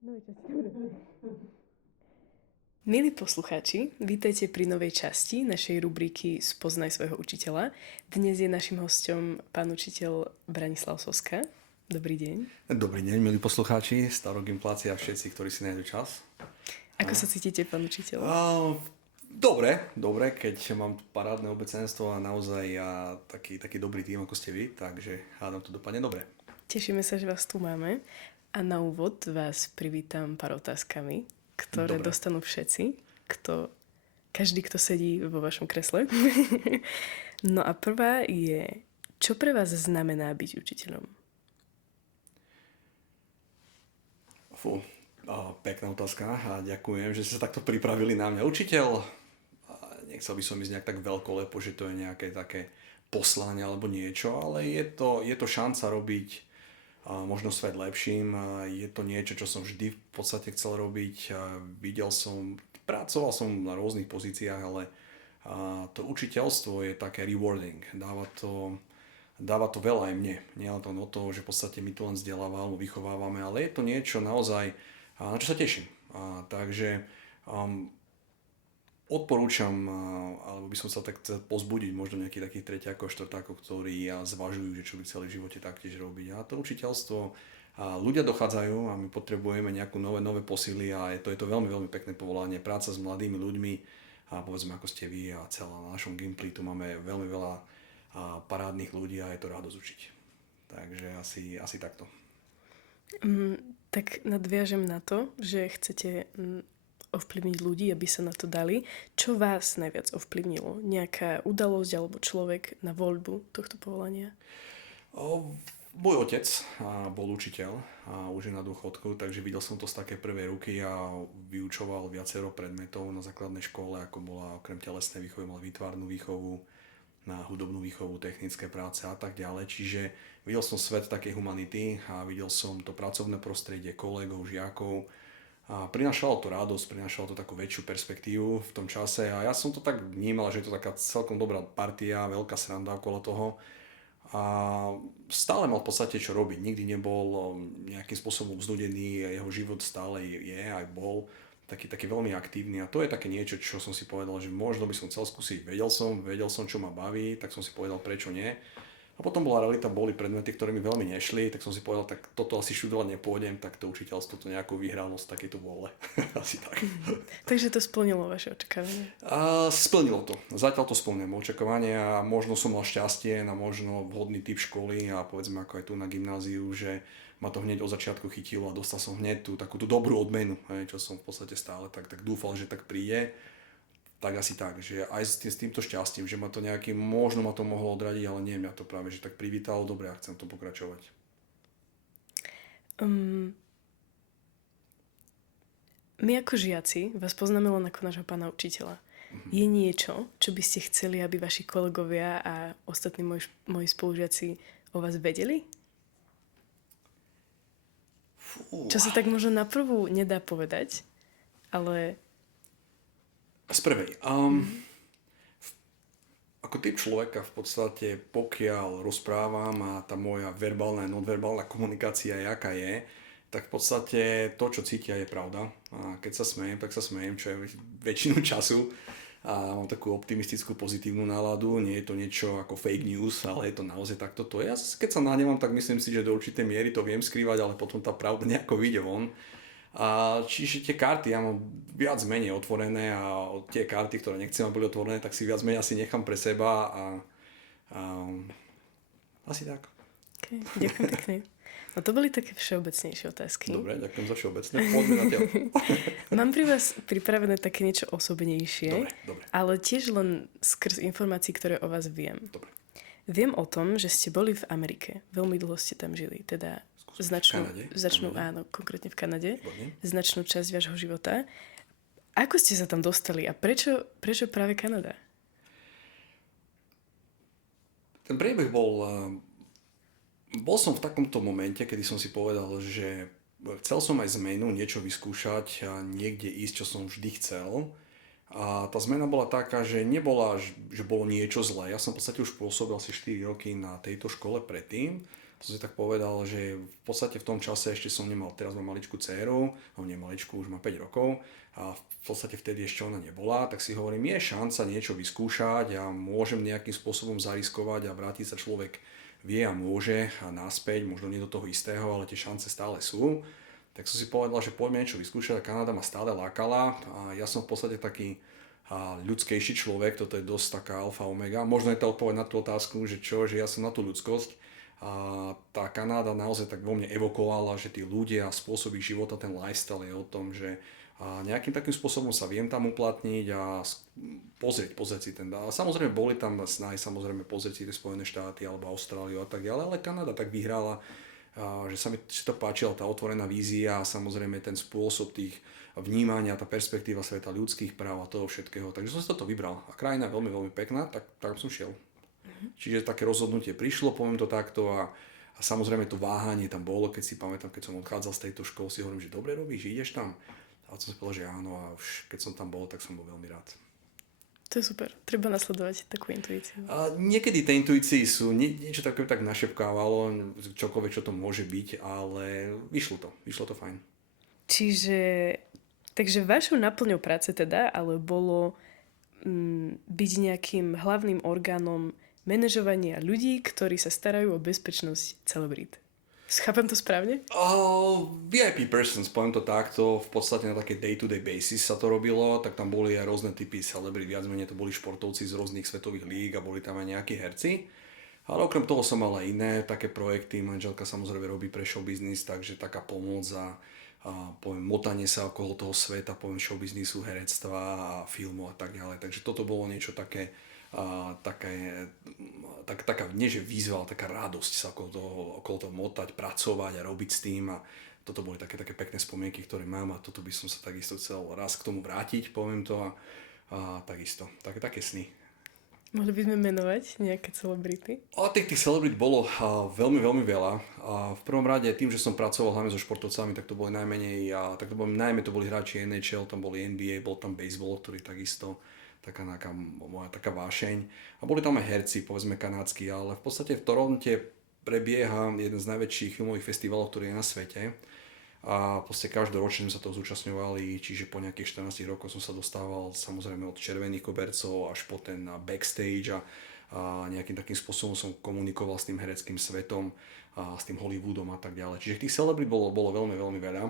Novej časti, dobre. Milí poslucháči, vítajte pri novej časti našej rubriky Spoznaj svojho učiteľa. Dnes je našim hosťom pán učiteľ Branislav Soska. Dobrý deň. Dobrý deň, milí poslucháči, starogimpláci a všetci, ktorí si nájdu čas. Ako sa cítite, pán učiteľ? Dobre, keď mám parádne obecenstvo a naozaj taký dobrý tým, ako ste vy, takže hádam to dopadne dobre. Tešíme sa, že vás tu máme. A na úvod vás privítam pár otázkami, ktoré dostanú všetci, každý, kto sedí vo vašom kresle. No a prvá je, čo pre vás znamená byť učiteľom? Pekná otázka a ďakujem, že ste sa takto pripravili na mňa. Učiteľ, nechcel by som ísť nejak tak veľkolepo, že to je nejaké také poslanie alebo niečo, ale je to šanca robiť možno svet lepším. Je to niečo, čo som vždy v podstate chcel robiť. Pracoval som na rôznych pozíciách, ale to učiteľstvo je také rewarding. Dáva to veľa aj mne. Nie len to o to, že v podstate my to len vzdelávame, vychovávame, ale je to niečo naozaj, na čo sa teším. Takže odporúčam, alebo by som sa tak chcel pozbudiť možno nejakých takých treťákov, štvrtákov, ktorí zvažujú, že čo by chceli v živote taktiež robiť. A to učiteľstvo, ľudia dochádzajú a my potrebujeme nejaké nové posily a je to veľmi, veľmi pekné povolanie. Práca s mladými ľuďmi, a povedzme ako ste vy a celá na našom Gimply, tu máme veľmi veľa parádnych ľudí a je to radosť učiť. Takže asi takto. Tak nadviažem na to, že chcete ovplyvniť ľudí, aby sa na to dali. Čo vás najviac ovplyvnilo? Nejaká udalosť alebo človek na voľbu tohto povolania? Môj otec bol učiteľ a už je na dôchodku, takže videl som to z také prvej ruky a vyučoval viacero predmetov na základnej škole, ako bola okrem telesnej výchovy, mal výtvarnú výchovu, na hudobnú výchovu, technické práce a tak ďalej. Čiže videl som svet takej humanity a videl som to pracovné prostredie kolegov, žiakov. A prinášalo to radosť, prinášalo to takú väčšiu perspektívu v tom čase a ja som to tak vnímal, že je to taká celkom dobrá partia, veľká sranda okolo toho a stále mal v podstate čo robiť, nikdy nebol nejakým spôsobom vznudený, jeho život stále je aj bol taký veľmi aktívny a to je také niečo, čo som si povedal, že možno by som chcel skúsiť, vedel som čo ma baví, tak som si povedal prečo nie. A potom bola realita, boli predmety, ktoré mi veľmi nešli, tak som si povedal, tak toto asi študovať nepôjdem, tak to učiteľstvo to nejakú vyhrálnosť takéto vôle. Asi tak. Takže to splnilo vaše očakávanie? Splnilo to. Zatiaľ to splňujem očakávanie a možno som mal šťastie na možno vhodný typ školy a povedzme ako aj tu na gymnáziu, že ma to hneď od začiatku chytilo a dostal som hneď takú dobrú odmenu, čo som v podstate stále tak dúfal, že tak príde. Tak asi tak, že aj s týmto šťastím, že možno ma to mohlo odradiť, ale nie, mňa to práve, že tak privítalo, dobre, a chcem to pokračovať. My ako žiaci vás poznáme len ako nášho pána učiteľa. Je niečo, čo by ste chceli, aby vaši kolegovia a ostatní moji spolužiaci o vás vedeli? Čo sa tak možno na prvú nedá povedať, ale... Z prvej. Ako typ človeka v podstate, pokiaľ rozprávam a tá moja verbálna a nonverbálna komunikácia je, aká je, tak v podstate to, čo cítia, je pravda. A keď sa smejem, tak sa smejem, čo je väčšinu času. A mám takú optimistickú, pozitívnu náladu. Nie je to niečo ako fake news, ale je to naozaj takto to je. Ja keď sa nahnevam, tak myslím si, že do určitej miery to viem skrývať, ale potom tá pravda nejako vyjde von. Čiže tie karty ja mám viac menej otvorené a tie karty, ktoré nechcem, aby boli otvorené, tak si viac menej asi nechám pre seba a asi tak. Okay, ďakujem pekne. No to boli také všeobecnejšie otázky. Dobre, ďakujem za všeobecné. Poďme na teba. Mám pri vás pripravené také niečo osobnejšie, dobre. Ale tiež len skrz informácií, ktoré o vás viem. Dobre. Viem o tom, že ste boli v Amerike. Veľmi dlho ste tam žili. Teda značnú, áno, konkrétne v Kanade. Výborné. Značnú časť vášho života. Ako ste sa tam dostali a prečo práve Kanada? Ten priebeh bol som v takomto momente, kedy som si povedal, že chcel som aj zmenu, niečo vyskúšať a niekde ísť, čo som vždy chcel. A tá zmena bola taká, že nebola, že bolo niečo zlé. Ja som v podstate už pôsobil asi 4 roky na tejto škole predtým. som si tak povedal, že v podstate v tom čase ešte som nemal, teraz mám maličkú dcéru, no nie maličku, už má 5 rokov a v podstate vtedy ešte ona nebola, tak si hovorím, je šanca niečo vyskúšať a môžem nejakým spôsobom zariskovať a vrátiť sa človek vie a môže a naspäť, možno nie do toho istého, ale tie šance stále sú. Tak som si povedal, že poďme niečo vyskúšať a Kanada ma stále lákala a ja som v podstate taký ľudskejší človek, toto je dosť taká alfa omega. Možno je to odpoveď na tú otázku, že čo, že ja som na tú ľudskosť. A tá Kanada naozaj tak vo mne evokovala, že tí ľudia, spôsoby života, ten lifestyle je o tom, že nejakým takým spôsobom sa viem tam uplatniť a pozrieť si ten. A samozrejme boli tam snahy, samozrejme pozrieť si tie Spojené štáty alebo Austráliu a tak ďalej, ale Kanada tak vyhrala, že sa mi to páčila tá otvorená vízia a samozrejme ten spôsob tých vnímania, tá perspektíva sveta ľudských práv a toho všetkého. Takže som si toto vybral. A krajina je veľmi, veľmi pekná, tak tam som šiel. Čiže také rozhodnutie prišlo, poviem to takto a samozrejme to váhanie tam bolo, keď si pamätám, keď som odchádzal z tejto školy, si hovorím, že dobre robíš, ideš tam. A som si povedal, že áno a už keď som tam bol, tak som bol veľmi rád. To je super. Treba nasledovať takú intuíciu. A niekedy tie intuície sú, niečo také tak našepkávalo, čokoľvek, čo to môže byť, ale vyšlo to fajn. Čiže, takže vašou naplňou práce teda, ale bolo byť nejakým hlavným orgánom manažovania ľudí, ktorí sa starajú o bezpečnosť celebrít. Chápem to správne? VIP persons, poviem to takto, v podstate na také day-to-day basis sa to robilo, tak tam boli aj rôzne typy celebrít, viac menej to boli športovci z rôznych svetových líg a boli tam aj nejakí herci. Ale okrem toho som mal aj iné také projekty, manželka samozrejme robí pre show business, takže taká pomoc a poviem motanie sa okolo toho sveta, poviem show businessu, herectva a filmu a tak ďalej. Takže toto bolo niečo také, taká, nie že výzva, ale taká radosť sa okolo toho motať, pracovať a robiť s tým a toto boli také pekné spomienky, ktoré mám a toto by som sa takisto chcel raz k tomu vrátiť, poviem to a takisto, také sny. Mohli by sme menovať nejaké celebrity? Tých celebrít bolo veľmi, veľmi veľa. V prvom rade tým, že som pracoval hlavne so športovcami, tak to boli najmä to boli hráči NHL, tam boli NBA, bol tam baseball, ktorý takisto moja taká vášeň. A boli tam aj herci, povedzme kanadskí, ale v podstate v Toronte prebieha jeden z najväčších filmových festivalov, ktorý je na svete. A proste každoročne sme sa toho zúčastňovali, čiže po nejakých 14 rokoch som sa dostával samozrejme od červených kobercov až po ten backstage a nejakým takým spôsobom som komunikoval s tým hereckým svetom a s tým Hollywoodom a tak ďalej. Čiže tých celebrít bolo veľmi, veľmi veľa.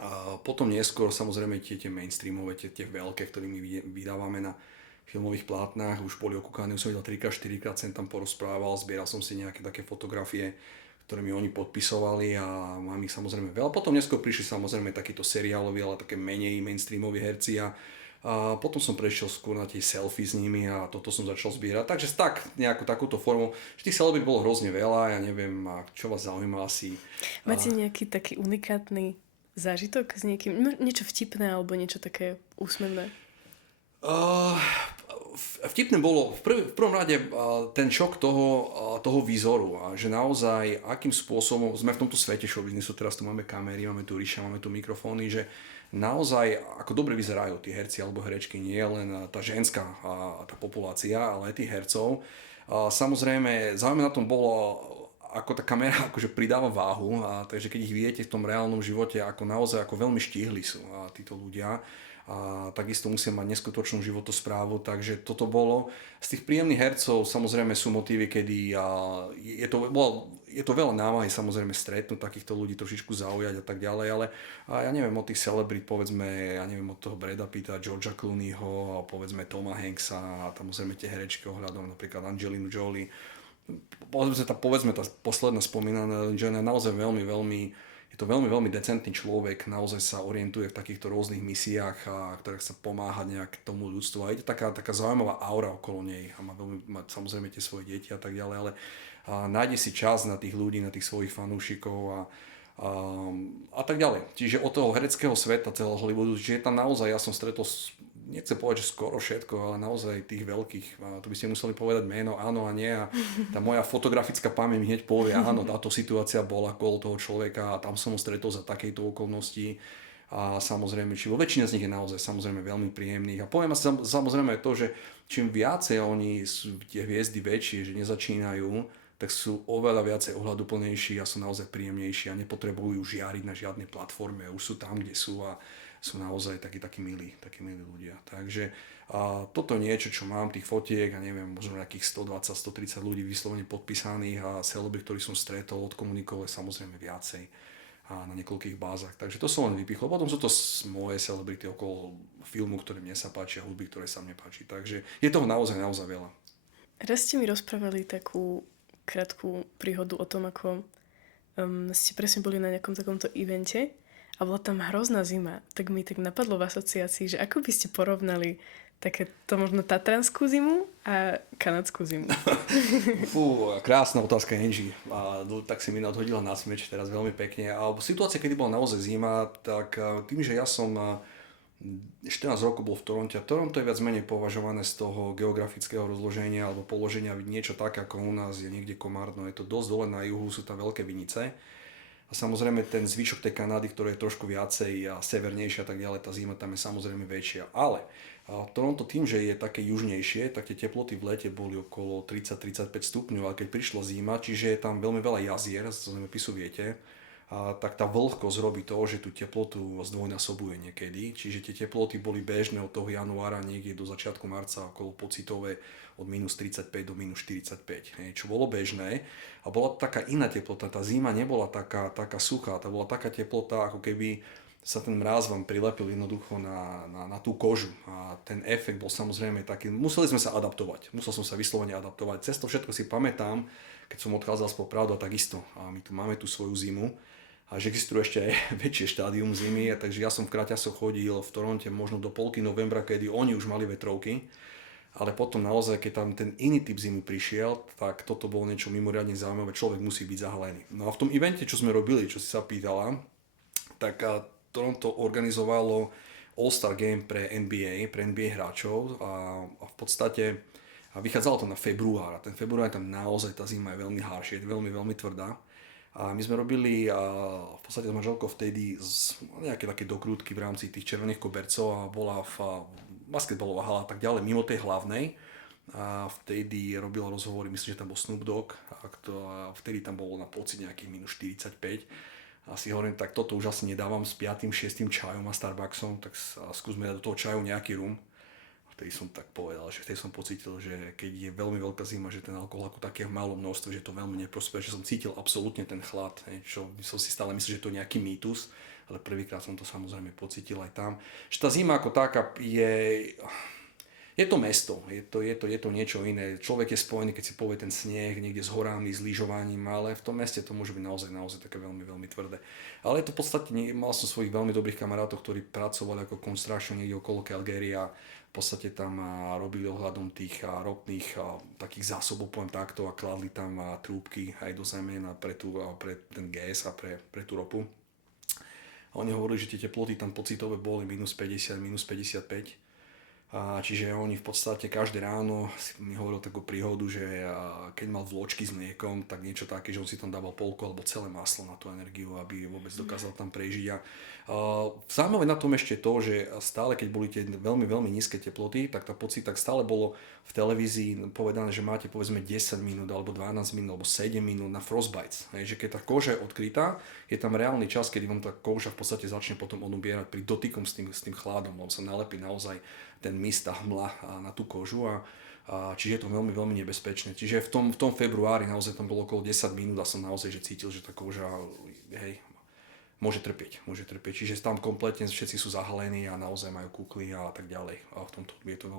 A potom neskôr samozrejme tie mainstreamové, tie veľké, ktorými vydávame na filmových plátnach, už boli okúkané, už som videl 3-4 sem tam porozprával, zbieral som si nejaké také fotografie, ktoré mi oni podpisovali a mám ich samozrejme veľa. Potom neskôr prišli samozrejme takíto seriáloví, ale také menej mainstreamoví herci a potom som prešiel skôr na tie selfie s nimi a toto som začal zbierať. Takže nejakú takúto formu, že tých celebrít bolo hrozne veľa, ja neviem, čo vás zaujíma asi. Máte nejaký taký unikátny zážitok s niekým? Niečo vtipné alebo niečo také úsmevné? Vtipné bolo v prvom rade ten šok toho výzoru a že naozaj akým spôsobom sme v tomto svete show businessu, teraz tu máme kamery, máme tu ríša, máme tu mikrofóny, že naozaj ako dobre vyzerajú tí herci alebo herečky, nie len tá ženská tá populácia, ale aj tých hercov. Samozrejme, zaujímavé na tom bolo, ako tá kamera akože pridáva váhu, takže keď ich vidíte v tom reálnom živote, ako naozaj ako veľmi štíhli sú títo ľudia. A takisto musia mať neskutočnú životosprávu, takže toto bolo. Z tých príjemných hercov samozrejme sú motívy, kedy je to veľa námahy samozrejme stretnúť takýchto ľudí, trošičku zaujať a tak ďalej, ale ja neviem od tých celebrít, povedzme, ja neviem od toho Brada Pitta, Georgea Clooneyho, povedzme Toma Hanksa a tam samozrejme tie herečky ohľadom napríklad Angelinu Jolie. Povedzme tá posledná spomínaná žena naozaj je to veľmi, veľmi decentný človek, naozaj sa orientuje v takýchto rôznych misiách, ktoré sa pomáha nejak tomu ľudstvu. A je to taká zaujímavá aura okolo nej a má samozrejme tie svoje deti a tak ďalej, ale nájde si čas na tých ľudí, na tých svojich fanúšikov a tak ďalej. Čiže od toho hereckého sveta celého Hollywoodu, čiže tam naozaj ja som stretol, nechcem povedať, že skoro všetko, ale naozaj tých veľkých, to by ste museli povedať meno, áno a nie a tá moja fotografická pamäť mi hneď povie, áno, táto situácia bola okolo toho človeka a tam som ho stretol za takejto okolnosti a samozrejme, či vo väčšine z nich je naozaj samozrejme veľmi príjemných a poviem samozrejme to, že čím viacej oni sú tie hviezdy väčšie, že nezačínajú, tak sú oveľa viacej ohľaduplnejší a sú naozaj príjemnejší a nepotrebujú žiariť na žiadnej platforme. Už sú tam, kde sú a sú naozaj takí milí ľudia. Takže toto niečo, čo mám, tých fotiek a neviem, možno nejakých 120-130 ľudí vyslovene podpísaných a celebrity, ktorých som stretol, odkomunikoval samozrejme viacej a na niekoľkých bázach. Takže to som len vypichol. Potom sú to moje celebrity okolo filmu, ktoré mne sa páčia, hudby, ktoré sa mne páči. Takže je toho naozaj veľa. Raz ste mi rozprávali takú krátku príhodu o tom, ako ste presne boli na nejakom takomto evente a bola tam hrozná zima. Tak mi tak napadlo v asociácii, že ako by ste porovnali takéto možno tatranskú zimu a kanadskú zimu. Fú, krásna otázka, Angie. Tak si mi odhodila na smeč teraz veľmi pekne. A situácia, kedy bola naozaj zima, tak tým, že ja som 14 rokov bol v Toronte a Toronto je viac menej považované z toho geografického rozloženia alebo položenia niečo také ako u nás je niekde Komárno. Je to dosť dole na juhu, sú tam veľké vinice. A samozrejme ten zvyšok tej Kanady, ktorá je trošku viacej a severnejšia a tak ďalej, tá zima tam je samozrejme väčšia. Ale Toronto tým, že je také južnejšie, tak tie teploty v lete boli okolo 30-35 stupňov a keď prišla zima, čiže je tam veľmi veľa jazier, z zemepisu viete, tak tá vlhkosť robí to, že tú teplotu zdvojnásobuje niekedy. Čiže tie teploty boli bežné od toho januára niekde do začiatku marca okolo pocitové od minus 35 do minus 45, čo bolo bežné. A bola taká iná teplota, tá zima nebola taká suchá, tá bola taká teplota, ako keby sa ten mráz vám prilepil jednoducho na tú kožu. A ten efekt bol samozrejme taký, museli sme sa adaptovať, musel som sa vyslovene adaptovať. Cez to všetko si pamätám, keď som odchádzal z Popradu a takisto. A my tu máme tú svoju zimu. A že existuje ešte aj väčšie štádium zimy, takže ja som v kraťasoch chodil v Toronte možno do polky novembra, kedy oni už mali vetrovky, ale potom naozaj, keď tam ten iný typ zimy prišiel, tak toto bolo niečo mimoriadne zaujímavé, človek musí byť zahalený. No a v tom evente, čo sme robili, čo si sa pýtala, tak Toronto organizovalo All-Star Game pre NBA hráčov a v podstate vychádzalo to na február a ten február tam naozaj tá zima je veľmi haršia, je veľmi tvrdá. A my sme robili v podstate s manželkou vtedy nejaké také dokrútky v rámci tých červených kobercov a bola v basketbalová hala a tak ďalej, mimo tej hlavnej. A vtedy robil rozhovory, myslím, že tam bol Snoop Dogg a vtedy tam bolo na pocit nejakých minus 45. A si hovorím, tak toto už asi nedávam s 5., 6. čajom a Starbucksom, tak skúsme dať do toho čaju nejaký rum. Vtedy som tak povedal, že vtedy som pocítil, že keď je veľmi veľká zima, že ten alkohol ako také v malom množstve, že to veľmi neprospuje, že som cítil absolútne ten chlad, čo som si stále myslel, že to je nejaký mýtus, ale prvýkrát som to samozrejme pocítil aj tam. Že tá zima ako taká je to mesto, je to niečo iné. Človek je spojený, keď si povie ten sneh, niekde s horami, s lyžovaním, ale v tom meste to môže byť naozaj také veľmi tvrdé. Ale je to v podstate, mal som svojich veľmi dobrých kamarátov, ktorí pracovali ako construction niekde okolo Calgary a v podstate tam robili ohľadom tých ropných takých zásobov, poviem takto, a kladli tam trúbky aj do zeme pre ten gas a pre tú ropu. A oni hovorili, že tie teploty tam pocitové boli minus 50, minus 55. Čiže oni v podstate každé ráno mi hovoril takú príhodu, že keď mal vločky s mliekom, tak niečo také, že on si tam dával polku alebo celé maslo na tú energiu, aby vôbec dokázal tam prežiť. Zaujímavé na tom ešte to, že stále keď boli tie veľmi nízke teploty, tak tá pocit, tak stále bolo v televízii povedané, že máte povedzme 10 minút alebo 12 minút alebo 7 minút na frostbites. Že keď tá koža je odkrytá, je tam reálny čas, kedy vám tá koža v podstate začne potom odubierať pri dotykom s tým chládom, on sa nalepí naozaj ten mist, tá hmla na tú kožu čiže je to veľmi nebezpečné. Čiže v tom februári naozaj tam bolo okolo 10 minút a som naozaj že cítil, že tá koža môže trpieť. Čiže tam kompletne všetci sú zahalení a naozaj majú kúkly a tak ďalej. A v tomto je to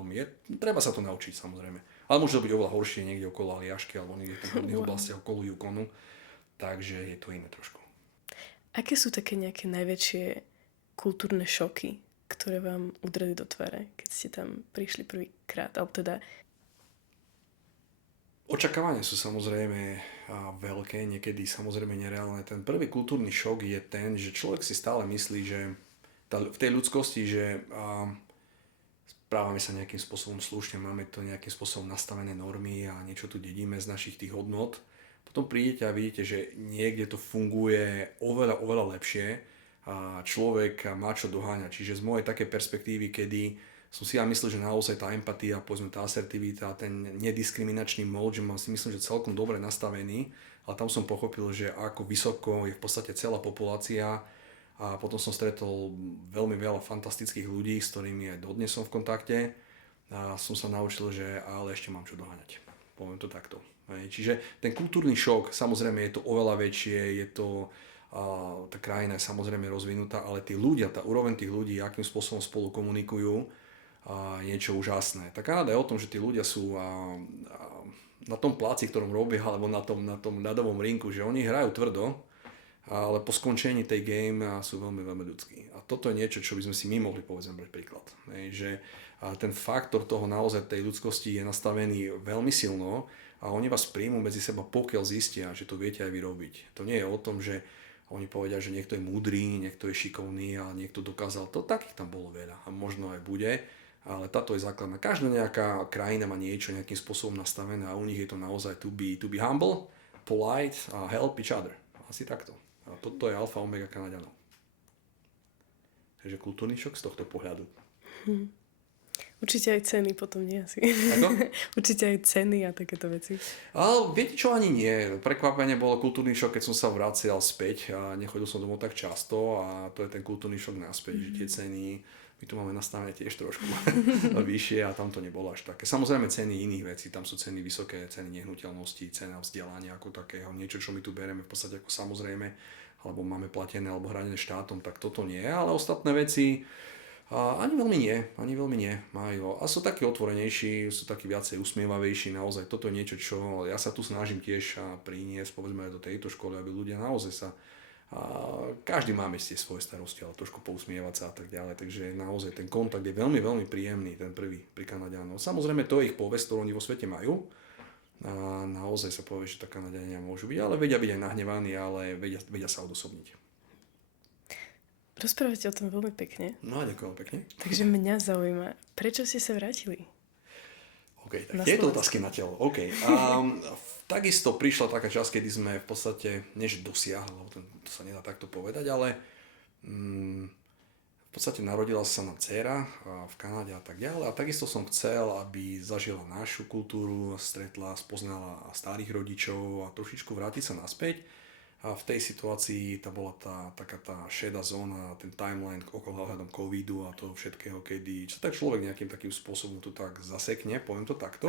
treba sa to naučiť samozrejme. Ale môže to byť oveľa horšie niekde okolo Aliašky alebo niekde v horných oblastiach okolo Yukonu. Takže je to iné trošku. Aké sú také nejaké najväčšie kultúrne šoky, ktoré vám udreli do tváre, keď ste tam prišli prvýkrát? Alebo teda... Očakávania sú samozrejme veľké, niekedy samozrejme nereálne. Ten prvý kultúrny šok je ten, že človek si stále myslí, že v tej ľudskosti, že správame sa nejakým spôsobom slušne, máme to nejakým spôsobom nastavené normy a niečo tu dedíme z našich tých hodnot. Potom prídete a vidíte, že niekde to funguje oveľa lepšie a človek má čo doháňať. Čiže z mojej takej perspektívy, kedy som si ja myslel, že naozaj tá empatia, povedzme tá asertivita, ten nediskriminačný mód, že mám si myslím, že celkom dobre nastavený, ale tam som pochopil, že ako vysoko je v podstate celá populácia a potom som stretol veľmi veľa fantastických ľudí, s ktorými aj dodnes som v kontakte a som sa naučil, že ale ešte mám čo doháňať. Poviem to takto. Čiže ten kultúrny šok, samozrejme je to oveľa väčšie, je to, tá krajina je samozrejme rozvinutá, ale tí ľudia, tá úroveň tých ľudí, akým spôsobom spolu komunikujú, je niečo úžasné. Tá Kanada je o tom, že tí ľudia sú na tom pláci, ktorom robia, alebo na tom ľadovom rinku, že oni hrajú tvrdo, ale po skončení tej game sú veľmi, veľmi ľudskí. A toto je niečo, čo by sme si my mohli povedzme brať príklad. Že ten faktor toho naozaj tej ľudskosti je nastavený veľmi silno a oni vás príjmú medzi seba, pokiaľ zistia, že to viete aj vy robiť. To nie je o tom, že oni povedia, že niekto je múdry, niekto je šikovný a niekto dokázal to. Takých tam bolo veľa a možno aj bude. Ale táto je základná. Každá nejaká krajina má niečo nejakým spôsobom nastavené a u nich je to naozaj to be humble, polite a help each other. Asi takto. A toto je alfa omega Kanaďanov. Takže kultúrny šok z tohto pohľadu. Určite aj ceny potom nie asi. Ako? Určite aj ceny a takéto veci. Ale viete čo, ani nie. Prekvapenie bolo kultúrny šok, keď som sa vracial späť a nechodil som domov tak často a to je ten kultúrny šok naspäť, že tie ceny, my tu máme nastavené tiež trošku vyššie a tam to nebolo až také. Samozrejme ceny iných vecí, tam sú ceny vysoké, ceny nehnuteľností, cena vzdelania ako takého, niečo, čo my tu bereme v podstate ako samozrejme, alebo máme platené alebo hradené štátom, tak toto nie, ale ostatné veci ani veľmi nie majú. A sú takí otvorenejší, sú takí viacej usmievavejší, naozaj toto je niečo, čo ja sa tu snažím tiež priniesť, povedzme aj do tejto školy, aby ľudia naozaj sa každý máme tie svoje starosti, ale trošku pousmievať sa a tak ďalej, takže naozaj ten kontakt je veľmi, veľmi príjemný, ten prvý pri Kanaďanoch. Samozrejme to je ich povesť, ktorú oni vo svete majú a naozaj sa povie, že tá Kanaďania môžu byť, ale vedia byť aj nahnevaní, ale vedia sa odosobniť. Rozprávate o tom veľmi pekne. No a ďakujem pekne. Takže mňa zaujíma, prečo ste sa vrátili? OK, tak tieto otázky na telo. OK. Takisto prišla taká časť, kedy sme v podstate, než dosiahli, lebo to sa nedá takto povedať, ale v podstate narodila sa nám dcéra v Kanáde a tak ďalej. A takisto som chcel, aby zažila našu kultúru, stretla, spoznala starých rodičov a trošičku vrátiť sa naspäť. A v tej situácii tá bola taká tá šedá zóna, ten timeline okolo hľadom covidu a toho všetkého, kedy sa tak človek nejakým takým spôsobom tu tak zasekne, poviem to takto,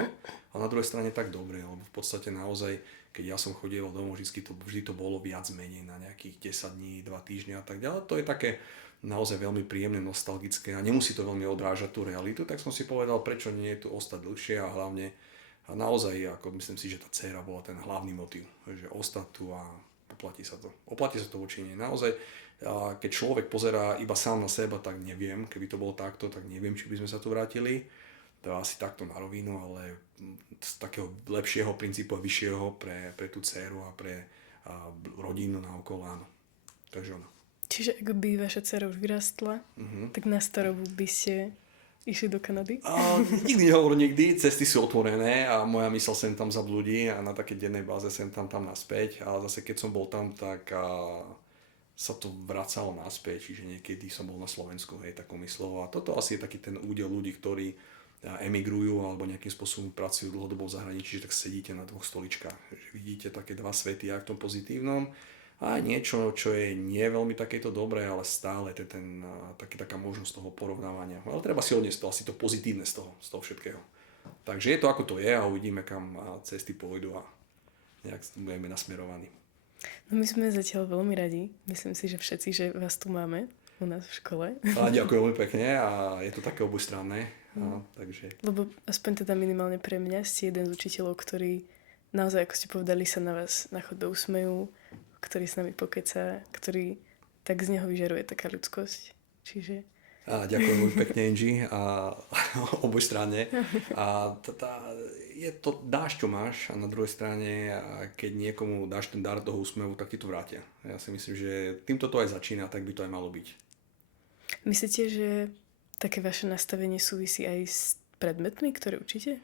a na druhej strane tak dobre, lebo v podstate naozaj, keď ja som chodieval domov, vždy to bolo viac menej na nejakých 10 dní, 2 týždne a tak ďalej. To je také naozaj veľmi príjemné, nostalgické a nemusí to veľmi odrážať tú realitu, tak som si povedal, prečo nie je tu ostať dlhšie a hlavne a naozaj, ako myslím si, že tá dcéra bola ten hlavný motív, že ostať tu a oplatí sa to. Oplatí sa to voči nej. Naozaj, keď človek pozerá iba sám na seba, tak neviem, keby to bolo takto, tak neviem, či by sme sa tu vrátili. To je asi takto na rovinu, ale z takého lepšieho princípu a vyššieho pre tú dceru a pre rodinu naokolo, áno. Takže ono. Čiže ak by vaša dcera už vyrastla, tak na starobu by ste išli do Kanady? Nikdy nehovor nikdy, cesty sú otvorené a moja mysl sem tam zablúdi a na také dennej báze sem tam naspäť. A zase keď som bol tam, tak sa to vracalo naspäť, čiže niekedy som bol na Slovensku, hej, takou myslou. A toto asi je taký ten údel ľudí, ktorí emigrujú alebo nejakým spôsobom pracujú dlhodobo v zahraničí, že tak sedíte na dvoch stoličkách. Že vidíte také dva svety aj v tom pozitívnom. A niečo, čo je nie veľmi takéto dobré, ale stále je taká možnosť toho porovnávania. Ale treba si odniesť to asi to pozitívne z toho všetkého. Takže je to ako to je a uvidíme, kam cesty pôjdu a nejak budeme nasmerovaní. No my sme zatiaľ veľmi radi. Myslím si, že všetci, že vás tu máme u nás v škole. A ďakujem veľmi pekne a je to také obojstranné. Takže... Lebo aspoň teda minimálne pre mňa ste jeden z učiteľov, ktorí naozaj, ako ste povedali, sa na vás na chodbe usmejú, ktorý s nami pokeca, ktorý tak z neho vyžaruje taká ľudskosť. Čiže... Ďakujem veľmi pekne, Angie, a obojstranne. A je to dáš, čo máš, a na druhej strane, keď niekomu dáš ten dar toho úsmevu, tak ti to vrátia. Ja si myslím, že týmto to aj začína, tak by to aj malo byť. Myslíte, že také vaše nastavenie súvisí aj s predmetmi, ktoré učíte?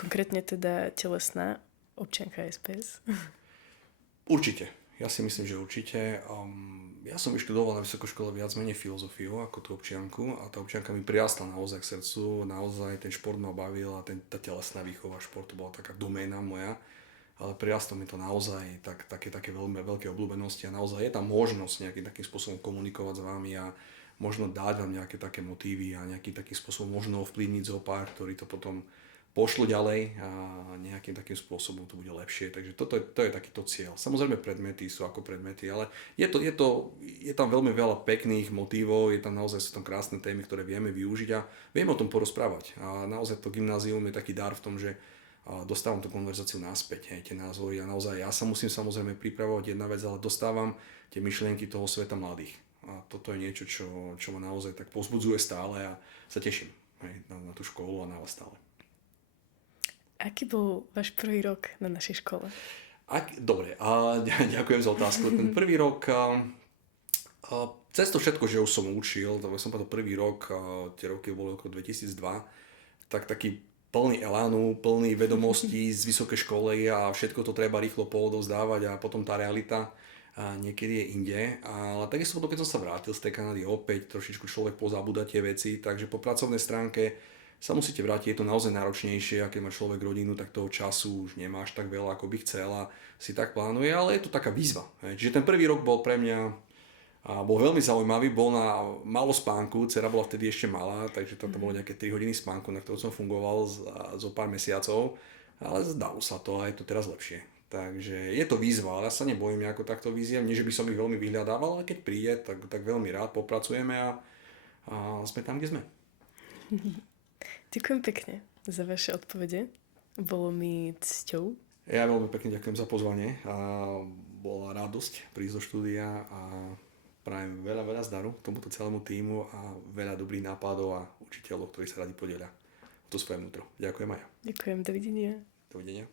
Konkrétne teda telesná občianka SPS? Určite. Ja si myslím, že určite. Ja som vyštudoval na vysokej škole viac menej filozofiu ako tú občianku a tá občianka mi prirastla naozaj k srdcu, naozaj ten šport ma bavil a tá telesná výchova športu bola taká doména moja, ale prirastlo mi to naozaj také veľmi veľké obľúbenosti a naozaj je tam možnosť nejakým takým spôsobom komunikovať s vami a možno dať vám nejaké také motívy a nejakým takým spôsobom možno ovplyvniť zo pár, ktorí to potom pošlu ďalej a nejakým takým spôsobom to bude lepšie. Takže to je takýto cieľ. Samozrejme predmety sú ako predmety, ale je tam veľmi veľa pekných motívov, je tam naozaj sú tam krásne témy, ktoré vieme využiť a vieme o tom porozprávať. A naozaj to gymnázium je taký dar v tom, že dostávam tú konverzáciu naspäť, tie názory a naozaj ja sa musím samozrejme pripravovať jedna vec, ale dostávam tie myšlienky toho sveta mladých. A toto je niečo, čo ma naozaj tak povzbudzuje stále a sa teším na tú školu a na vás stále. Aký bol váš prvý rok na našej škole? Dobre, ďakujem za otázku. Ten prvý rok, cez to všetko, že už som učil, tak som povedal prvý rok, tie roky bolo okolo 2002, tak taký plný elánu, plný vedomostí z vysokej školy a všetko to treba rýchlo poodovzdávať a potom tá realita niekedy je inde. Ale takisto keď som sa vrátil z tej Kanady opäť, trošičku človek pozabúda tie veci, takže po pracovnej stránke sa musíte vrátiť, je to naozaj náročnejšie a keď má človek rodinu, tak toho času už nemáš tak veľa, ako by chcel a si tak plánuje, ale je to taká výzva. Čiže ten prvý rok bol pre mňa bol veľmi zaujímavý, bol na málo spánku, dcera bola vtedy ešte malá, takže to bolo nejaké 3 hodiny spánku, na ktorú som fungoval zo pár mesiacov, ale zdalo sa to a je to teraz lepšie. Takže je to výzva, ale ja sa nebojím ako takto výziev, nie že by som ich veľmi vyhľadával, ale keď príde, tak veľmi rád popracujeme a sme tam, kde sme. Ďakujem pekne za vaše odpovede. Bolo mi cťou. Ja veľmi pekne ďakujem za pozvanie. Bola radosť prísť do štúdia a prajem veľa zdaru tomuto celému tímu a veľa dobrých nápadov a učiteľov, ktorí sa radi podieľa o to svoje vnútro. Ďakujem aj ja. Ďakujem, dovidenia. Dovidenia.